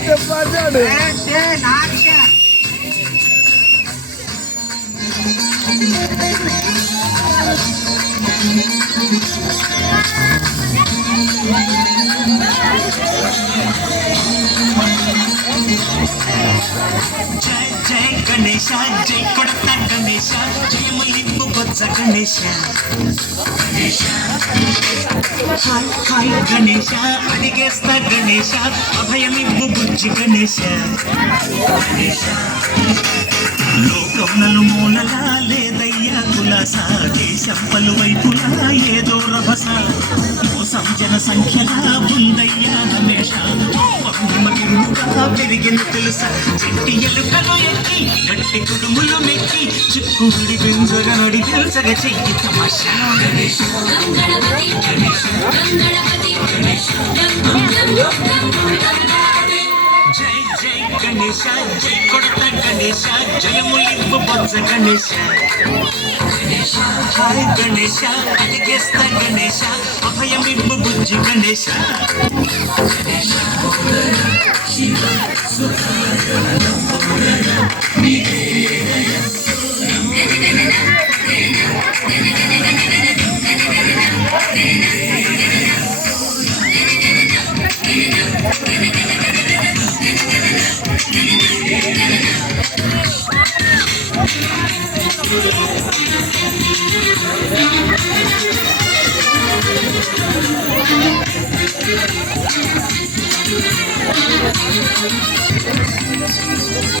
చెప్పాడు జై గణేశ జై కొడత గణేశ జయములింపు బొత్స గణేశ హాయ్ గణేశ అడిగేస్తా గణేశ అభయమివ్వు బుజ్జి గణేశ లోకమునలు మూలలా లేదయ్యా కులాస దేశం పలువైపులా ఏదో రభస మోసం జన సంఖ్యలా ఉందయ్యా రమేష పెరిగిన తెలుసా చెట్టి ఎలుకలు ఎక్కి గట్టి కుడుములు మెక్కి చిక్కుడి పెంచగా నడి పిలుసగా చెయ్యి తమాషా జై జై గణేశ జై కొడత గణేశ జయములింపు బొత్స గణేశ హాయ్ గణేశ అడిగేస్తా గణేశ అభయమివ్వు బుజ్జి గణేశ